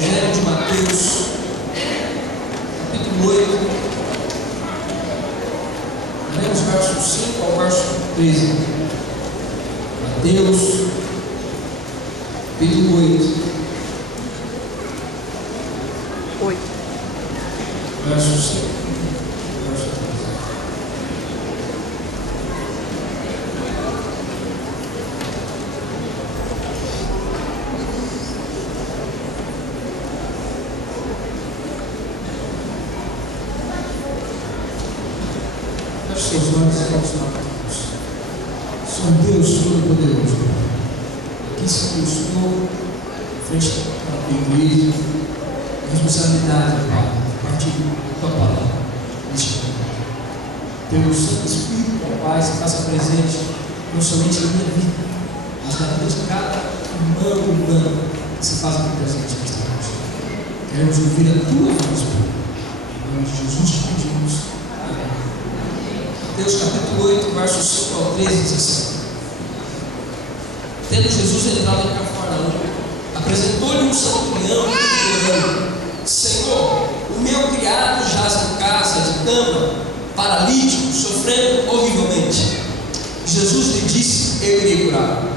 Evangelho de Mateus, capítulo 8, lemos versos 5 ao verso 13. Mateus, capítulo 8, verso 5. Seus olhos aos lábios. Sou Deus Todo-Poderoso, que se postou frente à igreja, a responsabilidade, Pai, a partir da tua palavra, neste momento. Pelo Santo Espírito, ó Pai, se faça presente, não somente na minha vida, mas na vida de cada irmão e irmã que se faz presente nesta noite. Queremos ouvir a tua voz, Pai. Em nome de Jesus te pedimos. Mateus capítulo 8, versos 5 ao 13 diz assim: Tendo Jesus entrado em Cafarnaum, apresentou-lhe um centurião orando: Senhor, o meu criado jaz em casa de cama, paralítico, sofrendo horrivelmente. Jesus lhe disse: Eu irei curá-lo.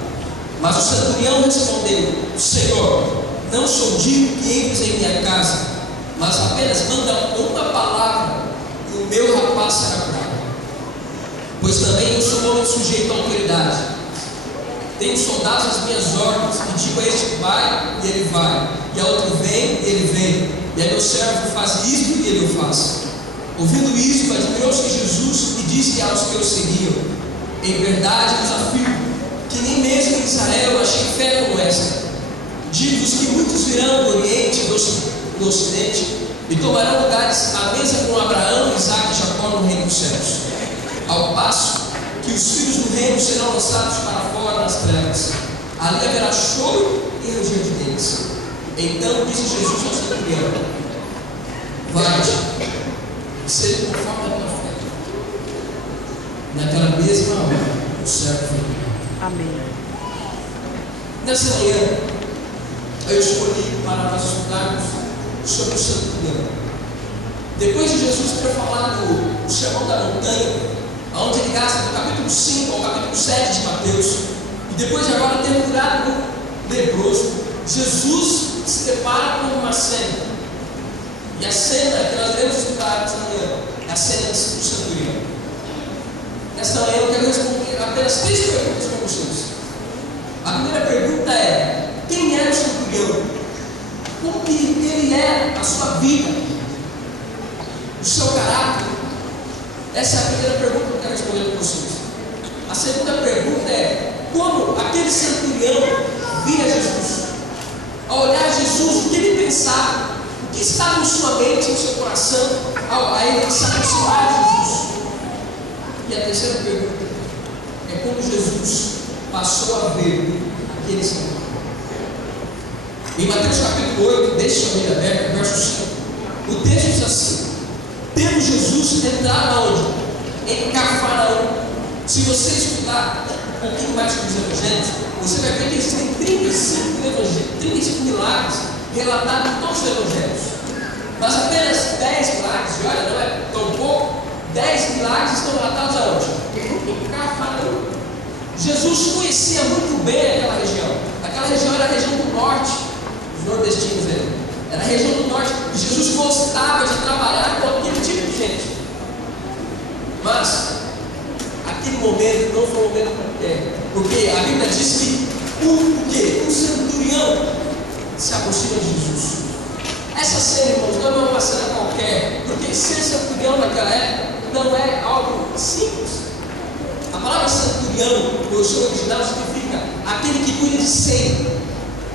Mas o centurião respondeu: Senhor, não sou digno que entres em minha casa, mas apenas manda uma palavra e o meu rapaz será curado. Pois também eu sou homem sujeito à autoridade. Tenho soldados às minhas ordens, e digo a este vai, e ele vai, e a outro vem, e ele vem, e a meu servo faz isto, e ele o faz. Ouvindo isto, admirou-se Jesus e disse aos que o seguiam: Em verdade vos afirmo, que nem mesmo em Israel achei fé como esta. Digo-vos que muitos virão do Oriente e do Ocidente, e tomarão lugares à mesa com Abraão, Isaque e Jacó no reino dos céus. Ao passo que os filhos do reino serão lançados para fora nas trevas. Ali haverá choro e ranger de dentes. Então disse Jesus ao centurião: Vai-te, seja conforme a tua fé. Naquela mesma hora, o servo foi curado. Amém. Nessa manhã, eu escolhi para nós estudarmos sobre o centurião. Depois de Jesus ter falado o sermão da montanha, onde ele gasta do capítulo 5 ao capítulo 7 de Mateus, e depois de agora ter curado o leproso, Jesus se depara com uma cena. E a cena que nós devemos estudar esta manhã é a cena do centurião. Nesta manhã eu quero responder apenas 3 perguntas para vocês. A primeira pergunta é: quem era o centurião? Como que ele era a sua vida? O seu caráter? Essa é a primeira pergunta que eu quero responder para vocês. A segunda pergunta é: como aquele centurião via Jesus? Ao olhar Jesus, o que ele pensava? O que estava em sua mente, em seu coração, ao ele se aproximar de Jesus? E a terceira pergunta é: como Jesus passou a ver aquele centurião? Em Mateus capítulo 8, deixe sua Bíblia aberta, verso 5, o texto diz assim: Tendo Jesus entrado aonde? Em Cafarnaum. Se você estudar um pouquinho mais sobre os evangelhos, você vai ver que existem 35 milagres relatados em todos os evangelhos. Mas apenas 10 milagres, e olha, não é tão pouco, 10 milagres estão relatados aonde? Em Cafarnaum. Jesus conhecia muito bem aquela região. Aquela região era a região do norte, os nordestinos ali. Era a região do norte, e Jesus gostava de trabalhar com aquele tipo de gente. Mas aquele momento não foi um momento qualquer, porque a Bíblia diz que um centurião se aproxima de Jesus. Essa cena, irmãos, não é uma cena qualquer, porque ser centurião naquela época não é algo simples. A palavra centurião, no seu original, significa aquele que cuida de 100,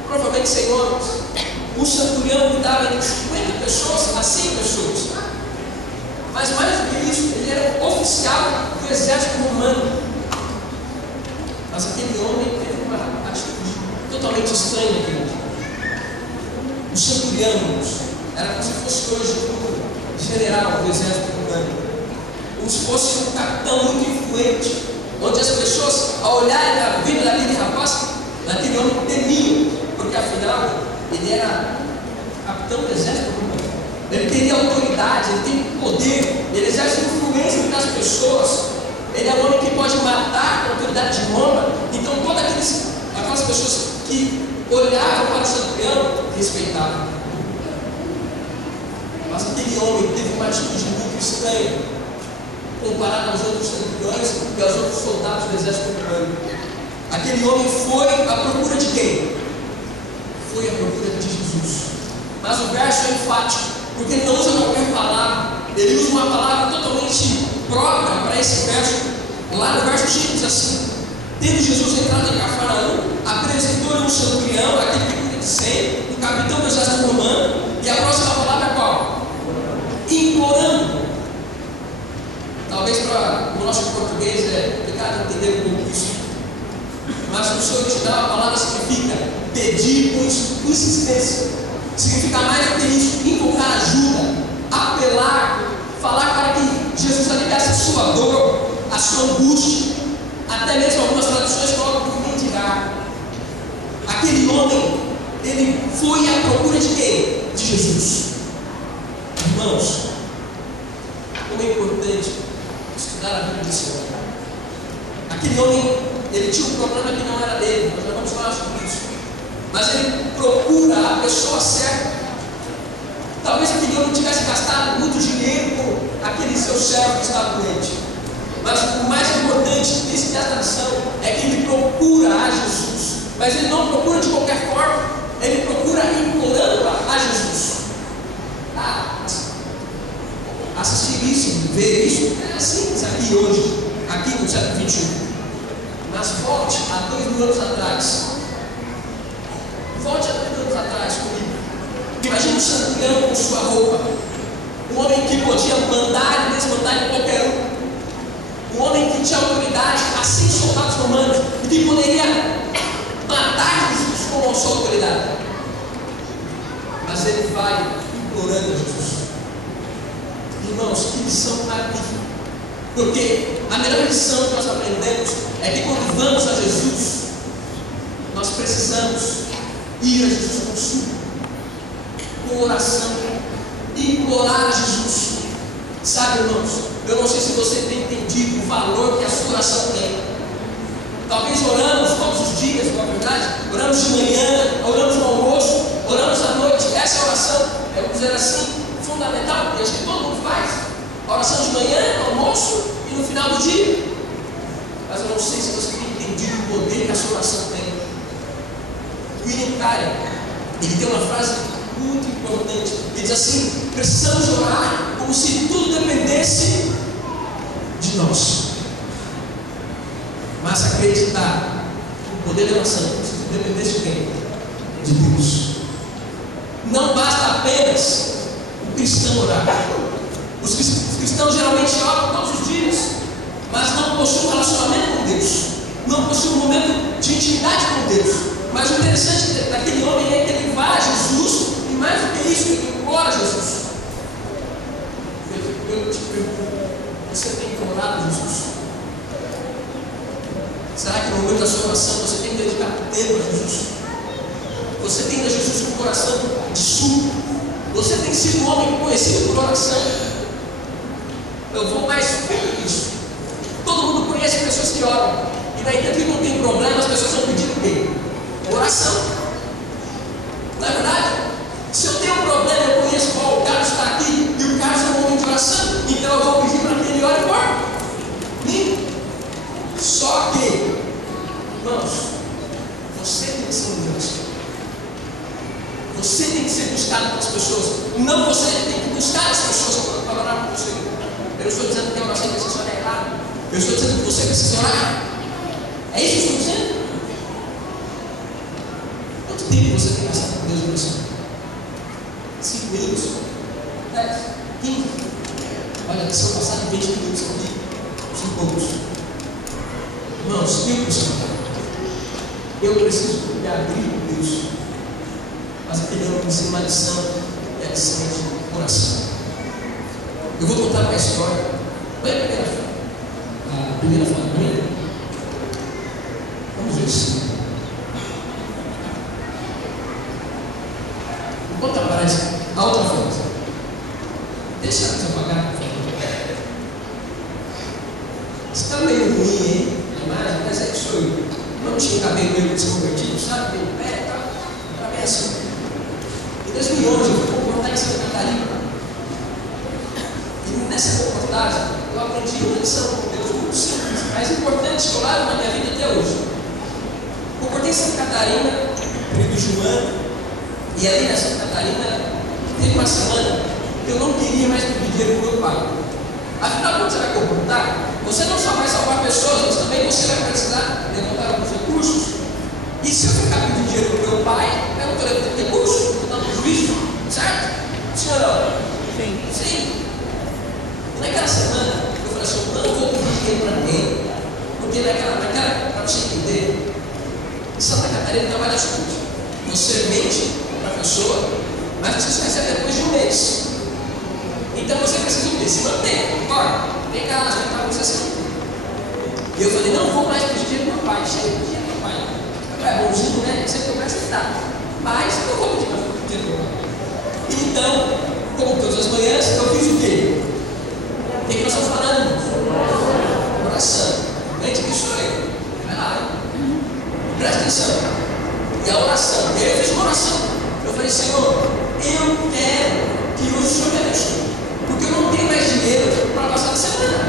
provavelmente 100 homens. O centurião cuidava de 50 pessoas a 100 pessoas. Mas mais do que isso, ele era oficial do exército romano. Mas aquele homem teve uma atitude totalmente estranha naquele dia. O centurião era como se fosse hoje um general do exército romano, como se fosse um capitão muito influente, onde as pessoas, ao olharem a vida daquele rapaz, daquele homem, temiam, porque afinal ele era capitão do exército romano. Ele teria autoridade, ele tem poder, ele exerce influência nas pessoas. Ele é um homem que pode matar com a autoridade de Roma. Então todas aquelas pessoas que olhavam para o centurião respeitavam. Mas aquele homem teve uma atitude muito estranha comparado aos outros centuriões e aos outros soldados do exército romano. Aquele homem foi à procura de quem? Foi à procura de Jesus. Mas o verso é enfático, porque ele não usa qualquer palavra, ele usa uma palavra totalmente própria para esse verso. Lá no verso 5 diz assim: tendo Jesus entrado em Cafarnaum, apresentou-lhe um centurião, aquele que cuida de 100, o capitão do exército romano, e a próxima palavra é qual? Implorando. Talvez para o nosso português é complicado entender um pouco isso, mas no seu original a palavra significa pedir com insistência. Significa mais do que isso: invocar ajuda, apelar, falar para que Jesus aliviasse a sua dor, a sua angústia. Até mesmo algumas traduções colocam por mendigar. Aquele homem, ele foi à procura de quem? De Jesus. Irmãos, como é importante estudar a Bíblia desse homem. Aquele homem, ele tinha um problema que não era dele, nós já vamos falar sobre isso. Mas ele procura a pessoa certa. Talvez aquele homem tivesse gastado muito dinheiro com aquele seu servo que estava doente. Mas o mais importante dessa lição é que ele procura a Jesus. Mas ele não procura de qualquer forma, ele procura implorando a Jesus. Assistir isso, ver isso, é simples aqui hoje, aqui no século XXI. Mas volte a 2000 anos atrás. Volte a 2000 anos atrás comigo. Imagine um centurião com sua roupa. Um homem que podia mandar e desmandar em qualquer um. Um homem que tinha autoridade a 100 soldados romanos e que poderia matar Jesus com a sua autoridade. Mas ele vai implorando a Jesus. Irmãos, que lição magnífica. Porque a melhor lição que nós aprendemos é que quando vamos a Jesus, nós precisamos ir a Jesus com súplica, com oração, implorar a Jesus. Sabe, irmãos, eu não sei se você tem entendido o valor que a sua oração tem. Talvez oramos todos os dias, na verdade, oramos de manhã, oramos no almoço, oramos à noite. Essa é a oração, vamos dizer assim, fundamental, porque acho que todo mundo faz. A oração de manhã, no almoço e no final do dia. Mas eu não sei se você tem entendido o poder que a sua oração tem. William Carey, ele tem uma frase muito importante. Ele diz assim: precisamos orar como se tudo dependesse de nós. Mas acreditar no poder da oração, como se tudo dependesse de quem? De Deus. Não basta apenas o cristão orar. Os cristãos geralmente oram todos os dias, mas não possuem um relacionamento com Deus, não possuem um momento de intimidade com Deus. Mas o interessante daquele homem é que ele vai a Jesus, e mais do que isso, ele implora a Jesus. Eu te pergunto: você tem implorado a Jesus? Será que no momento da sua oração você tem dedicado tempo a Jesus? Você tem a Jesus com o coração de súplica? Você tem sido um homem conhecido por oração? Eu vou mais perto disso. Todo mundo conhece pessoas que oram, e daí que não tem problema, as pessoas vão pedir o quê? Oração. Não é verdade? Se eu tenho um problema, eu conheço qual o Carlos está aqui, e o Carlos é um homem de oração, então eu vou pedir para que ele ore por mim. Só que, irmãos, você tem que ser um Deus. Você tem que ser buscado pelas pessoas. Não você tem que buscar as pessoas para orar por você. Eu não estou dizendo que a oração precisa orar errado. Eu estou dizendo que você precisa orar. É isso que eu estou dizendo? Quanto tempo você tem passado com Deus em oração? 5 minutos? 10? 15? Olha, se eu passar de 20 minutos aqui, são poucos. Irmãos, eu preciso me abrir com Deus. Mas aquele homem me ensina uma lição, e a lição é de oração. Eu vou contar uma história. Põe a primeira foto para mim. Vamos ver isso. Enquanto aparece Você está meio ruim, hein? A imagem, mas é que sou eu. Não tinha cabelo meio desconvertido, sabe? Meio pé e tal. Era bem assim. Em 2011, eu fui comportar em Santa Catarina. E nessa comportagem, eu aprendi uma lição com Deus muito simples, mas importante, que eu levo na minha vida até hoje. Comportei em Santa Catarina, período de um ano, e ali na Santa Catarina, teve uma semana que eu não queria mais pedir dinheiro para o meu pai. Afinal, quando você vai comportar, você não só vai salvar pessoas, mas também você vai precisar levantar alguns recursos. E se eu ficar pedindo dinheiro para o meu pai, eu não estou levantando recursos, eu estou dando juízo, certo? Sim ou não? Sim. Sim. E naquela semana, eu falei assim, eu não vou pedir dinheiro para ninguém, porque para você entender, em Santa Catarina trabalha a seguinte: você mente para a pessoa, mas você só recebe depois de um mês. Então você precisa o quê? Se manter, concorda? Vem cá, já está você se manter. E eu falei, não vou mais pedir dinheiro do meu pai, chega de dinheiro do meu pai. Meu pai é bonzinho, né? Você começa a dar. Mas eu vou pedir dinheiro do meu pai. Então, como todas as manhãs, eu fiz o quê? O que nós estamos falando? Oração. Mente que sou eu. Vai lá. Presta atenção. E a oração. E aí eu fiz uma oração. Eu falei, Senhor, eu quero que hoje o Senhor me abençoe. Porque eu não tenho mais dinheiro para passar a semana.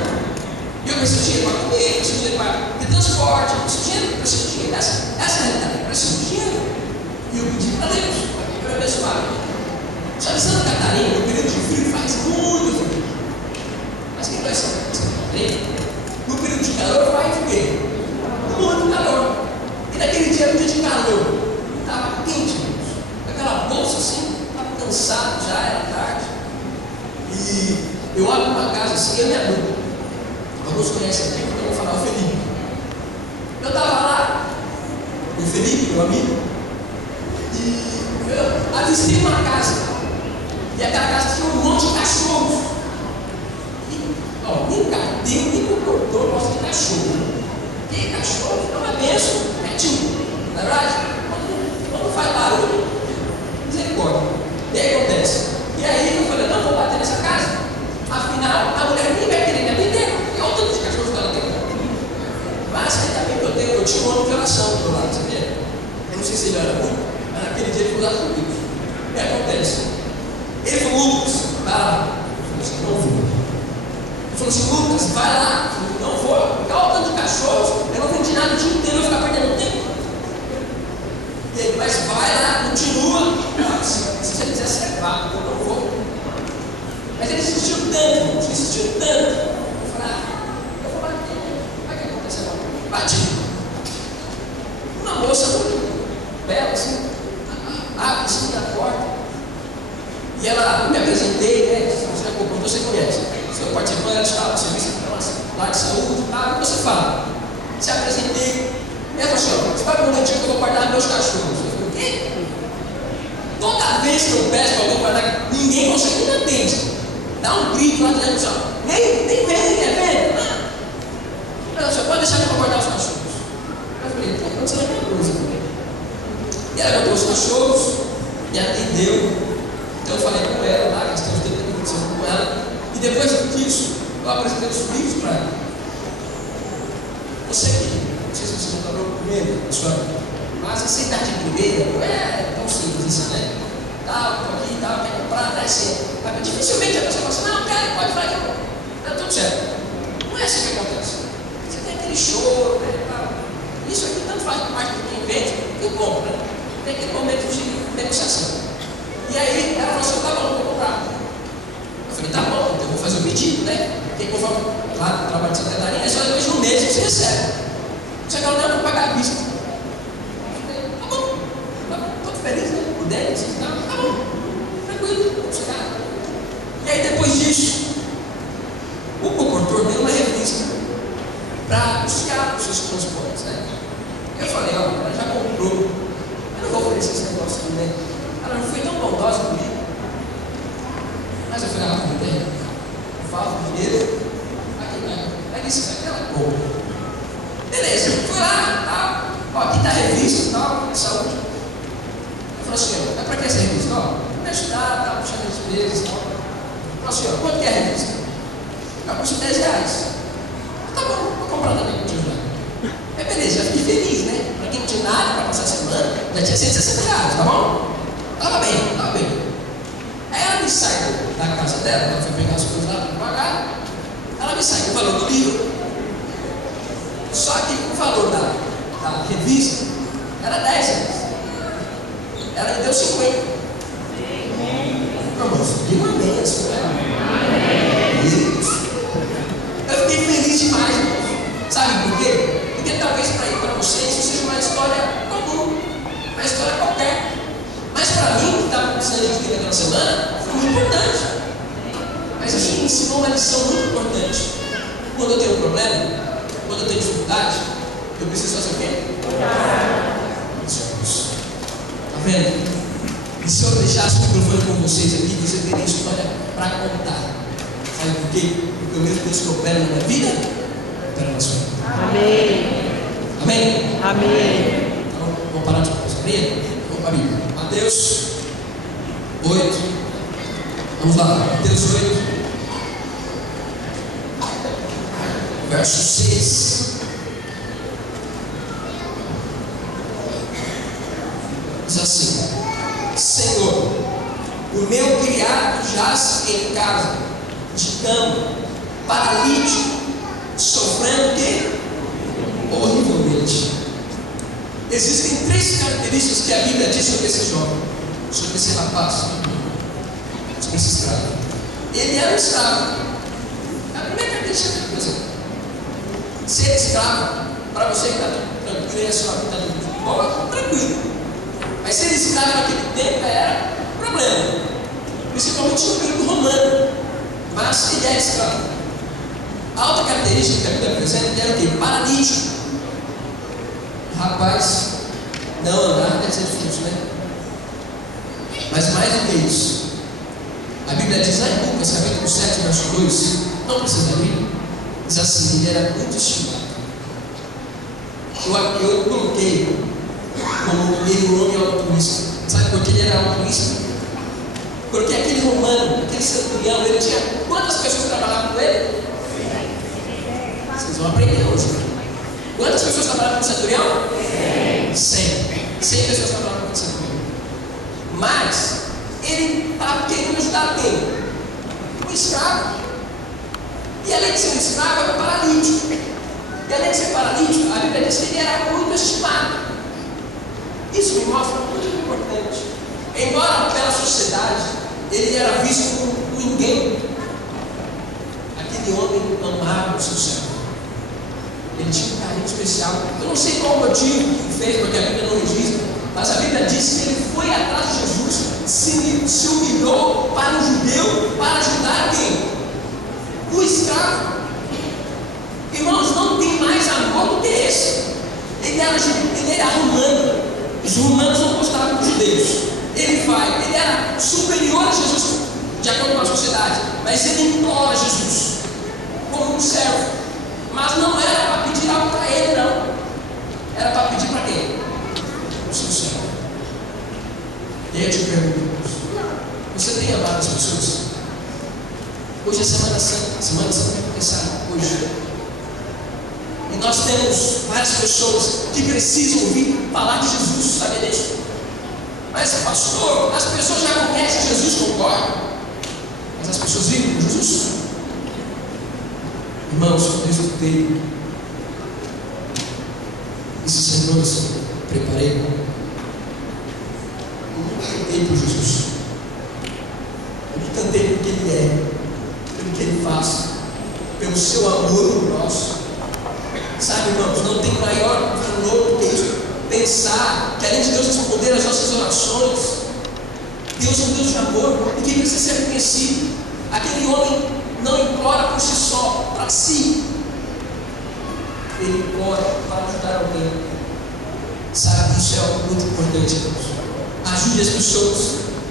E eu preciso de dinheiro para comer, eu preciso de dinheiro para ter transporte, eu preciso de dinheiro, eu preciso de dinheiro. Essa é a realidade, eu preciso de dinheiro. E eu pedi para Deus, para me abençoar. Só que Santa Catarina, no período de frio, faz muito frio. Mas quem conhece Santa Catarina? No período de calor, faz o quê? Muito calor. E naquele dia, no dia de calor, estava quente, Deus. Aquela bolsa assim, estava cansado já, era tarde. E eu abro uma casa assim, eu me adoro. Alguns conhecem aqui, então eu vou falar o Felipe. Eu estava lá, o Felipe, meu amigo, e eu avistei uma casa. E aquela casa tinha um monte de cachorros. E, ó, nem carteiro, nem condutor gosta de cachorro. E cachorro é uma bênção, é tio. Na verdade, quando faz barulho, misericórdia. E aí acontece. E aí eu falei, não vou bater nessa casa. Afinal, a mulher nem vai querer me atender. E olha o tanto de cachorros que ela tem. Mas também eu tinha um ano de oração do meu lado, sabia? Eu não sei se ele era muito, mas naquele dia ele foi usado por Deus. O que acontece? Ele falou, Lucas, vai lá. Eu falei assim, não vou. Ele falou assim, Lucas, vai lá. Eu falei, não vou. Porque olha o tanto de cachorros, eu não vendi nada o dia inteiro, eu vou ficar perdendo tempo. E ele, mas vai lá, continua. Se ele quisesse levar, eu não vou. Mas ele insistiu tanto, insistiu tanto. Eu falei, eu vou bater. Vai que acontece agora. Bati. Uma moça muito bela, assim, abre assim na porta. E ela, eu me apresentei, né? Você já comprou, você conhece. Você participou de serviço lá de saúde, tá? O que você fala? Se apresentei. E ela falou assim, você vai para um dia que eu vou guardar meus cachorros. Eu falei, o quê? Toda vez que eu peço para alguém guardar, ninguém consegue, nem atende. Dá um grito lá dentro, assim, nem vem, ela só pode deixar que eu vou guardar os cachorros. Eu falei, está acontecendo alguma coisa. E ela botou os cachorros, me atendeu. Então eu falei com ela lá, questão de ter condição com ela. E depois disso, eu apresentei os livros para ela. Você aqui, não sei se você já falou primeiro, pessoal, mas aceitar de primeira não é tão simples assim, né? Tá, estou aqui, tá, quer comprar, dá assim. Mas dificilmente a pessoa fala assim, não, quero, pode falar que eu vou. Tá tudo certo. Não é assim que acontece. Você tem aquele choro, né? Isso aqui tanto faz parte do quem vende, que compra. Tem aquele momento de negociação. E aí ela falou assim, tá bom, vou comprar. Eu falei, tá bom, então eu vou fazer o pedido, né? Porque conforme lá no trabalho de Santa Catarina, é só depois de um mês que você recebe. Só que ela não, vou pagar a vista. Eu falei, tá bom, tô feliz, né? O 10, tá bom, tranquilo, vamos chegar. E aí depois disso, o condutor deu uma revista para buscar os seus transportes, né? Eu falei, ó, ela já comprou, eu não vou oferecer esse negócio aqui, né? Ela não foi tão bondosa comigo. Mas eu falei, tudo bem, eu falo dinheiro, aí disse, ela compra. Beleza, fui lá, tá, ó, aqui tá a revista e tal, de saúde. Eu falei assim, é para que essa revista? Ó, me ajudar, tá, puxando as despesas e tal. Eu falei assim, ó, quanto que é a revista? Ela custa R$10. Tá bom. pronto, amigo, te ajudar. É beleza, já fiquei feliz, né? Para quem não tinha nada para passar a semana, já tinha 160 reais, tá bom? Tava bem, tava bem. Aí ela me sai da casa dela, ela foi pegar as coisas lá para pagar. Ela me sai com o valor do livro. Só que o valor da revista era 10 reais. Ela me deu 50. Vamos, de uma vez, eu fiquei feliz demais. Sabe por quê? Porque talvez para vocês isso seja uma história comum, uma história qualquer. Mas para mim, que estava precisando de naquela semana, foi muito importante. Mas a gente me ensinou uma lição muito importante. Quando eu tenho um problema, quando eu tenho dificuldade, eu preciso fazer o quê? Está vendo? E se eu deixasse o microfone com vocês aqui, você teria história para contar. Sabe por quê? Porque o mesmo Deus que opera na minha vida, opera na sua vida. Amém. Amém? Amém. Então, vamos parar de conversaria? Vamos para a Bíblia. Mateus 8. Vamos lá. Mateus 8. Verso 6. Diz assim: Senhor, o meu criado jaz em casa, de cama, paralítico, sofrendo o quê? Horrivelmente. Existem 3 características que a Bíblia diz sobre esse jovem, sobre esse rapaz, sobre esse escravo. Ele era um escravo. A primeira característica é coisa. Ser escravo, para você que está tranquilo, a sua vida está tudo boa, tranquilo. Mas ser escravo naquele tempo era um problema, principalmente no período romano. Mas ele era escravo. A outra característica que a Bíblia apresenta era o quê? Paralítico. Rapaz, não andar deve ser difícil, né? Mas mais do que isso, a Bíblia diz lá em Lucas, capítulo 7, verso 2, não precisa abrir, diz assim: ele era muito estimado. Eu coloquei como ele um homem altruísta. Sabe por que ele era altruísta? Porque aquele romano, aquele centurião, ele tinha quantas pessoas trabalhavam com ele? Vocês vão aprender hoje. Quantas pessoas trabalhavam com o centurião? 100 pessoas trabalhavam com o centurião. Mas ele estava querendo ajudar quem? Um escravo. E além de ser um escravo, era um paralítico. E além de ser paralítico, a Bíblia diz que ele era muito estimado. Isso me mostra muito importante. Embora pela sociedade ele era visto como ninguém, aquele homem amava o seu Senhor. Ele tinha um carinho especial. Eu não sei qual o motivo que fez, porque a Bíblia não registra, mas a Bíblia diz que ele foi atrás de Jesus, se humilhou para o judeu, para ajudar quem? O escravo. Irmãos, não tem mais amor do que esse. Ele era romano. Os romanos não gostavam dos judeus. Ele era superior a Jesus, de acordo com a sociedade, mas ele implora Jesus como um servo. Mas não era para pedir algo para ele, não. Era para pedir para quem? O seu servo. E aí eu te pergunto: você tem amado as pessoas? Hoje é Semana Santa. Semana Santa vai começar hoje. E nós temos várias pessoas que precisam ouvir falar de Jesus, sabe disso? Mas, pastor, as pessoas já conhecem Jesus, concordo? Mas as pessoas vivem com Jesus? Irmãos, eu escutei esses sermões, preparei. Eu nunca cantei por Jesus. Eu nunca cantei porque Ele é, pelo que Ele faz, pelo seu amor por nós. Sabe, irmãos, não tem maior valor do que isso. Pensar que além de Deus responder às nossas orações, Deus é um Deus de amor e que precisa ser reconhecido. Aquele homem não implora por si só, para si. Ele implora para ajudar alguém. Sabe, isso é algo muito importante, irmãos. Ajude as pessoas,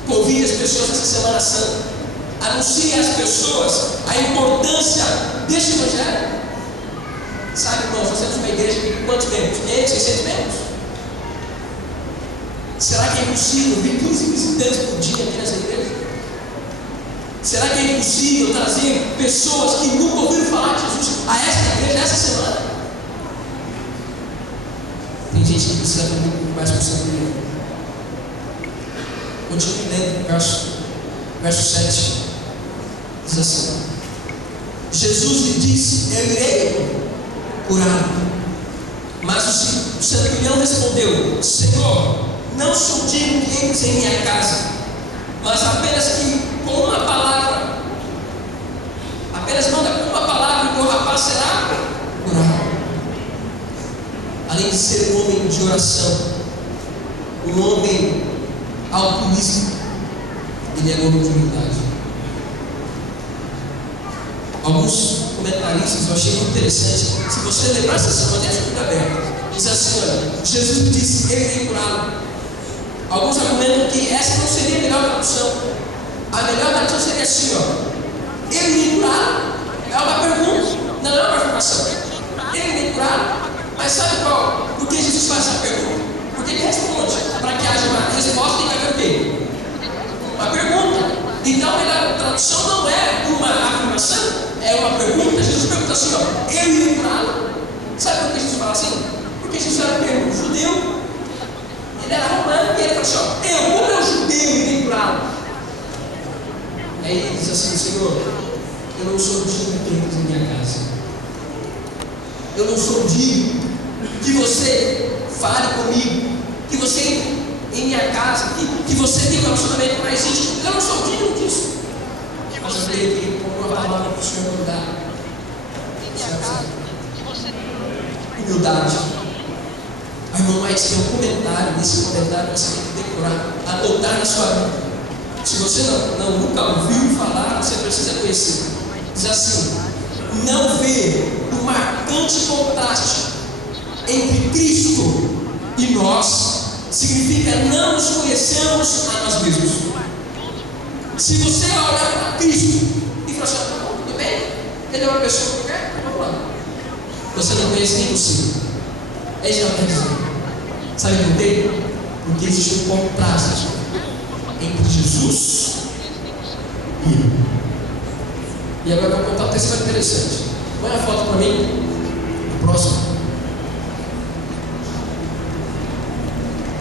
convide as pessoas nessa Semana Santa. Anuncie às pessoas a importância deste Evangelho. Sabe, irmãos, nós temos uma igreja de quantos membros? 500, 600 membros? Será que é impossível vir 15 visitantes por dia aqui nessa igreja? Será que é impossível trazer pessoas que nunca ouviram falar de Jesus a esta igreja, essa semana? gente que precisa aprender um pouco mais com o Senhor. Continue lendo verso 7. Diz assim: Jesus lhe disse: eu irei curá-lo. Mas o centurião respondeu: Senhor, não sou digno que entres em minha casa, mas apenas que com uma palavra, apenas manda com uma palavra que o rapaz será curado. Além de ser um homem de oração, um homem altruísta, ele é um homem de humildade. Alguns comentaristas eu achei muito interessante. Se você lembrar essa semana, deixa tudo aberto. Diz assim: olha, Jesus disse: eu irei curá-lo. Alguns argumentam que essa não seria a melhor tradução. A melhor tradução seria assim: ó, eu irei curá-lo. É uma pergunta, não é uma afirmação. Eu irei curá-lo. Mas sabe qual? Por que Jesus faz essa pergunta? Porque ele responde. Para que haja uma resposta, tem que haver o quê? Uma pergunta. Então a melhor tradução não é uma afirmação, é uma pergunta. Jesus pergunta assim: ó, eu irei curá-lo. Sabe por que Jesus fala assim? Porque Jesus era um judeu, ele era romano, e ele fala assim: ó, eu, como é um judeu, irei curá-lo. Aí ele diz assim: Senhor, eu não sou digno que entres em minha casa. Eu não sou digno que você fale comigo, que você entre em minha casa, que você tenha um relacionamento mais íntimo. Eu não sou digno disso. Mas eu creio que com uma palavra que o Senhor mandar, humildade. A irmã mais tem um comentário, nesse comentário você tem que decorar, adotar na sua vida. Se você nunca ouviu falar, você precisa conhecer. Diz assim: não vê o marcante contraste entre Cristo e nós significa não nos conhecemos a nós mesmos. Se você olhar para Cristo e falar assim: tá bom, tudo bem, ele é uma pessoa qualquer, vamos lá. Você não conhece nem você. É isso que ela quer dizer. Sabe por quê? Porque existe um contraste entre Jesus e eu. E agora eu vou contar um testemunho interessante. Põe a foto para mim. O próximo.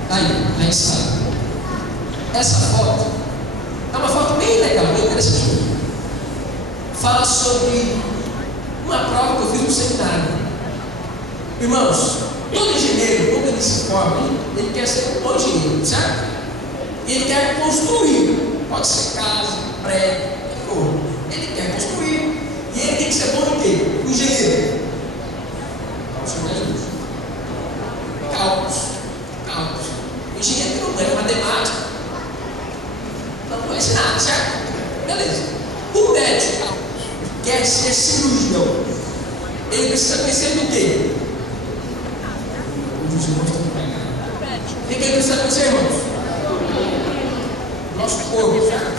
Aí está. Essa foto é uma foto bem legal, bem interessante. Fala sobre uma prova que eu fiz no seminário. Irmãos, todo engenheiro, quando ele se forma, ele quer ser um bom engenheiro, certo? E ele quer construir. Pode ser casa, prédio, ele quer construir. E ele tem que ser bom em quê? O engenheiro. Cálculos. O engenheiro que não é matemática, não conhece nada, certo? Beleza. O médico quer ser cirurgião. Ele precisa conhecer do quê? Os irmãos estão pregando. O que ele precisa conhecer, irmãos? Nosso corpo, certo?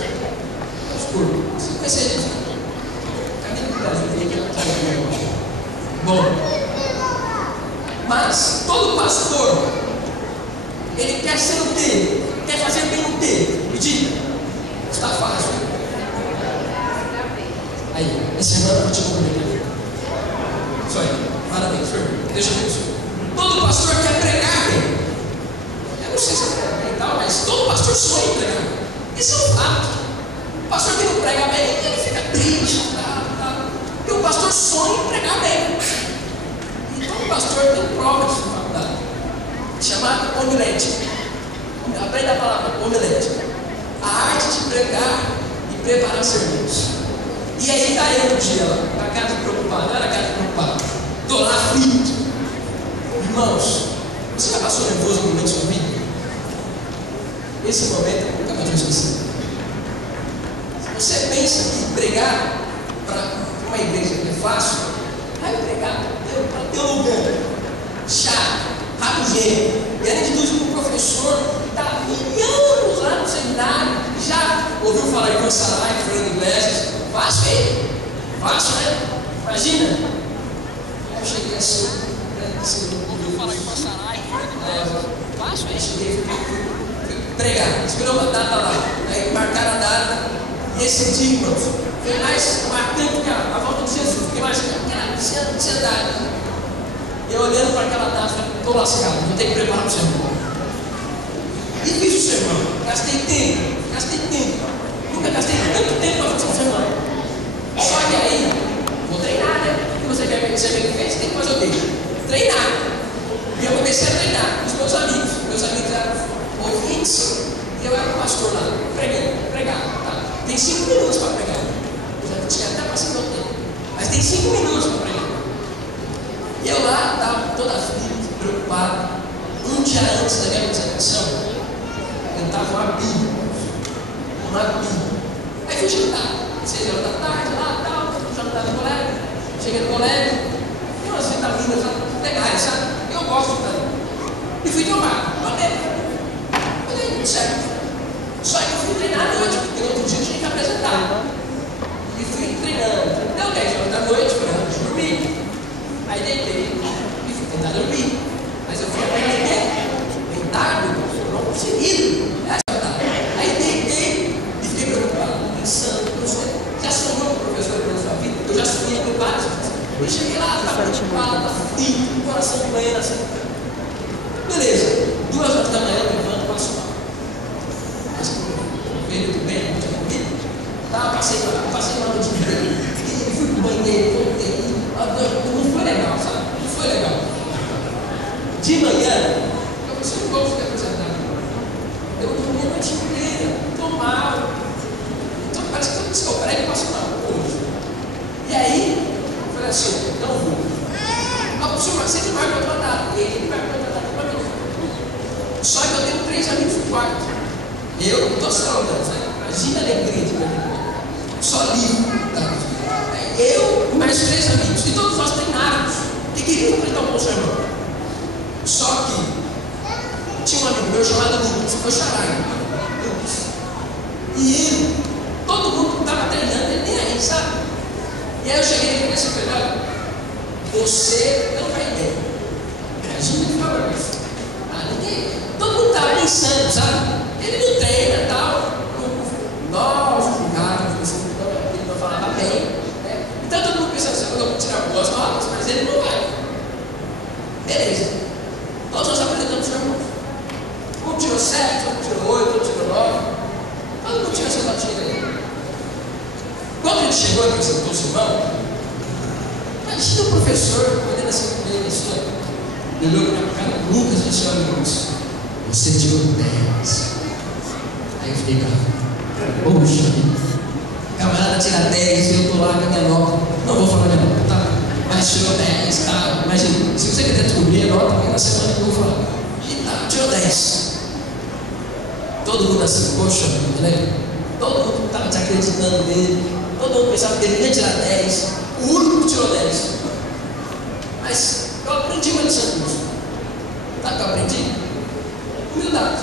Nosso corpo. Precisa conhecer isso. Bom, mas todo pastor, ele quer ser o quê? Quer fazer bem o quê? Me diga. Está fácil. Aí, essa semana eu continuo comigo. Isso aí, parabéns, senhor. Deixa eu ver isso. Todo pastor quer pregar bem. Eu não sei se é pregar bem e tal, mas todo pastor sonha em pregar. Isso é um fato. O pastor que não prega bem, ele fica triste. Porque o pastor sonha em pregar bem. E todo pastor tem provas de faculdade, chamada homilética. Aprenda a palavra homilética. A arte de pregar e preparar sermões. E aí está eu um dia lá, na casa preocupada, não era casa preocupada. Estou lá aflito. Irmãos, você já passou nervoso no momento da sua vida? Esse momento eu nunca mais vou esquecer. Se você pensa que pregar para uma igreja que é fácil, vai pregar para teu lugar. Chato, rabugento. E além de tudo, um professor que está há 20 anos lá no seminário, já ouviu falar em Cansarai, Fernando Iglesias. Fácil, hein? Fácil, né? Imagina. Eu cheguei assim, ouviu falar em Cansarai, Fernando Iglesias. Fácil, hein? Cheguei, fui pregar. Esperou uma data lá. Aí marcaram a data. E esse dia, irmãos, foi mais marcante que a volta de Jesus. Porque mais aquela ansiedade. Eu olhando para aquela data, estou lascado, vou ter que preparar o sermão. E fiz o sermão, gastei tempo. Nunca gastei tanto tempo para fazer um sermão. Só que aí, vou treinar, né? O que você quer ver que fez, tem que fazer o quê? Treinar. E eu comecei a treinar com os meus amigos. Meus amigos eram ouvintes e eu era o pastor lá, pregar. Tá? Tem 5 minutos para pregar. Eu já tinha até passado o tempo. Mas tem 5 minutos para pregar. E eu lá estava toda aflito, preocupado. Um dia antes da minha apresentação, eu estava uma Bíblia. Aí fui jantar, 6 horas da tarde, lá, tal, jantar no colégio. Cheguei no colégio, tem umas vitaminas legais, sabe? Eu gosto de vitamina. E fui tomar, tomei. Mas aí tudo certo. Só que eu fui treinar à noite, porque no outro dia eu tinha que apresentar. E fui treinando. Deu 10 horas da noite, foi antes de dormir. Aí deitei e fui tentar dormir. Mas eu fui aprender deitado, não consegui. Aí deitei e fiquei preocupado, pensando, não sei. Já sonhou com o professor na sua vida? Eu já sonhei com vários. Eu cheguei lá, estava preocupado, aflito, o coração doendo assim. Beleza, 2 horas da manhã eu levanto, passo mal. Mas veio do bem, não tinha comido. Passei mal no dia, fui pro banheiro, voltei. Não foi legal, sabe? Não foi legal. De manhã, eu pensei, não vou ficar apresentado. Eu dormi a noite inteira, estou mal. Então parece que eu descobri e passo mal hoje. E aí, eu falei assim, não vou. O senhor sempre vai contratar, ele vai contratar para mim. Só que eu tenho 3 amigos no quarto. Eu estou saudando, né? Imagina a alegria de ver. Só livro, tá? Eu, mais 3 amigos, e todos nós treinávamos e queríamos apresentar um bom sermão. Só que tinha um amigo meu chamado Lucas, foi Xarai. E ele, todo mundo estava treinando, ele nem aí, sabe? E aí eu cheguei e falei assim, olha, você não vai bem. Imagina que falou isso. Ninguém. Todo mundo estava pensando, sabe? Ele não treina e tal. Nós julgávamos, ele não falava bem. Né? Então todo mundo pensava assim, eu vou tirar boas notas, mas ele não vai. Beleza. Nós apresentamos o sermão. Um tirou 7, outro tirou 8, outro tirou 9. Todo mundo tinha essa notinha aí. Quando a gente chegou e apresentou o sermão, imagina o professor olhando assim comigo, assim, ele olhou para a cara do Lucas e disse, olha, Lucas, você tirou 10. Aí eu fiquei bravo. Poxa, camarada tira 10 e eu estou lá com a minha nota. Não vou falar minha nota, tá? Mas tirou 10, tá? Imagina, se você quiser descobrir a nota, vem na semana que eu vou falar. E tá, tirou 10. Todo mundo assim, poxa, né? Todo mundo estava desacreditando nele. Todo mundo pensava que ele ia tirar 10. O único que tirou 10. Mas eu aprendi uma lição disso. Sabe o que eu aprendi? Humildade.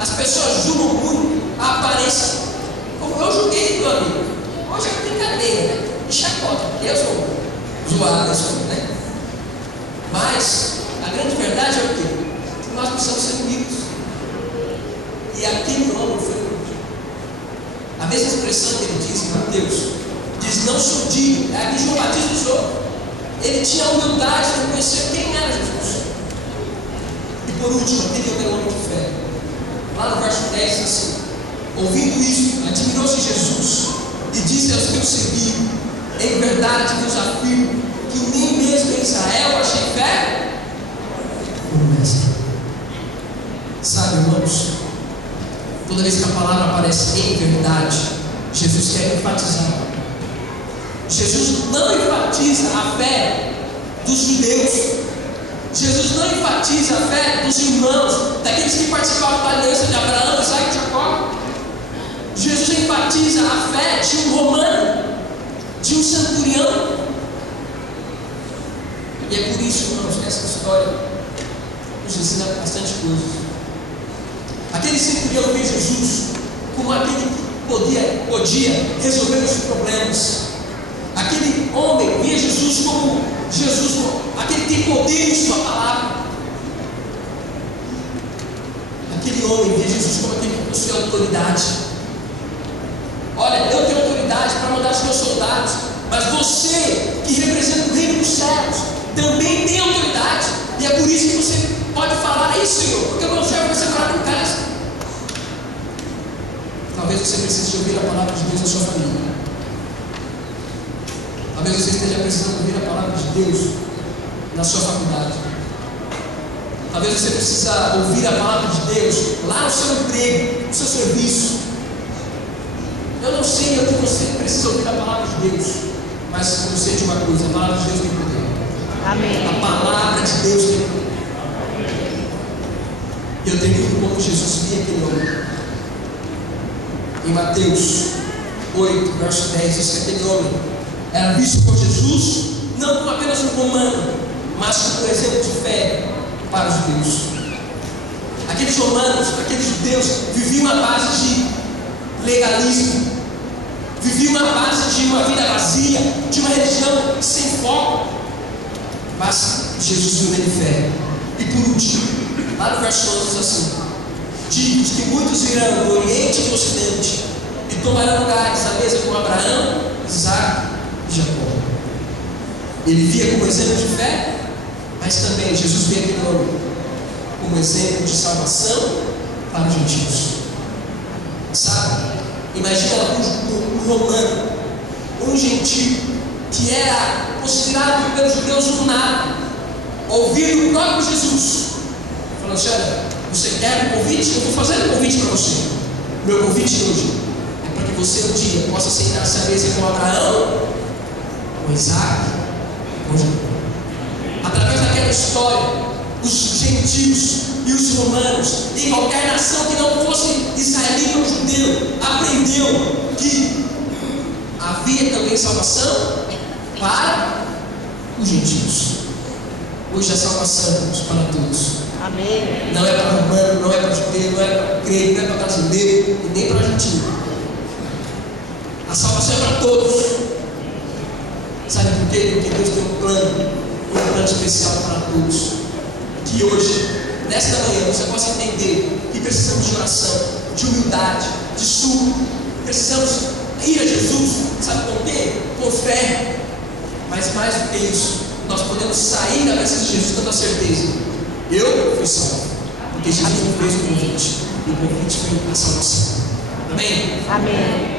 As pessoas julgam muito a aparência. Como eu julguei do amigo. Hoje é brincadeira, né? E chacota, porque eu sou zoado, né? Mas a grande verdade é o quê? Que nós precisamos ser amigos. E aquele homem foi humilde. A mesma expressão que ele diz em Mateus, diz, não sou digno. É a que João Batista usou. Ele tinha a humildade de reconhecer quem era Jesus. E por último, aquele homem de fé. Lá no verso 10 diz assim, ouvindo isso, admirou-se Jesus e disse aos que o seguiam, em verdade vos afirmo que nem mesmo em Israel achei fé como esta. Sabe, irmãos, toda vez que a palavra aparece em verdade, Jesus quer enfatizar. Jesus não enfatiza a fé dos judeus. Jesus não enfatiza a fé dos irmãos, daqueles que participavam da aliança de Abraão, Isaac e Jacó. Jesus enfatiza a fé de um romano, de um centurião. E é por isso, irmãos, que essa história nos ensina bastante coisas. Aquele centurião vê Jesus como aquele que podia resolver os problemas. Aquele homem via Jesus como aquele que tem poder em sua palavra. Aquele homem via Jesus como aquele que possui autoridade. Olha, eu tenho autoridade para mandar os meus soldados, mas você que representa o reino dos céus também tem autoridade. E E é por isso que você pode falar: aí, Senhor, porque o meu servo vai ser curado em casa. Talvez você precise ouvir a palavra de Deus na sua família. Talvez você esteja precisando ouvir a palavra de Deus na sua faculdade. Talvez você precise ouvir a palavra de Deus lá no seu emprego, no seu serviço. Eu não sei o que você precisa ouvir a palavra de Deus, mas eu sei de uma coisa: a palavra de Deus tem poder. Amém. A palavra de Deus tem poder. Eu tenho visto como Jesus via aquele homem. Em Mateus 8, verso 10, diz que aquele homem era visto por Jesus não como apenas um romano, mas como um exemplo de fé para os judeus. Aqueles romanos, aqueles judeus, viviam à base de legalismo, viviam à base de uma vida vazia, de uma religião sem foco. Mas Jesus viu nele fé. E por último, lá no verso 11 diz assim: diz que muitos virão do Oriente e do Ocidente e tomarão lugares à mesa com Abraão, Isaac e Jacó. Ele via como exemplo de fé, mas também Jesus via aquele homem como exemplo de salvação para os gentios. Sabe? Imagina um romano, um gentio, que era considerado pelos judeus um nada, ouvir o próprio Jesus falando assim: olha, você quer um convite? Eu vou fazer um convite para você. Meu convite hoje é para que você um dia possa sentar-se à mesa com Abraão, com Isaac, com Jacó. Através daquela história, os gentios e os romanos, em qualquer nação que não fosse israelita ou judeu, aprendeu que havia também salvação para os gentios. Hoje a salvação é para todos. Amém. Não é para romano, não é para judeu, não é para grego, não é para brasileiro e nem para argentino. A salvação é para todos. Sabe por quê? Porque Deus tem um plano especial para todos. Que hoje, nesta manhã, você possa entender que precisamos de oração, de humildade, de súplica. Precisamos ir a Jesus, sabe com quê? Com fé. Mas mais do que isso, nós podemos sair da presença de Jesus com a certeza: eu fui salvo, porque Jesus me fez o convite, e o convite foi a salvação. Amém? Amém.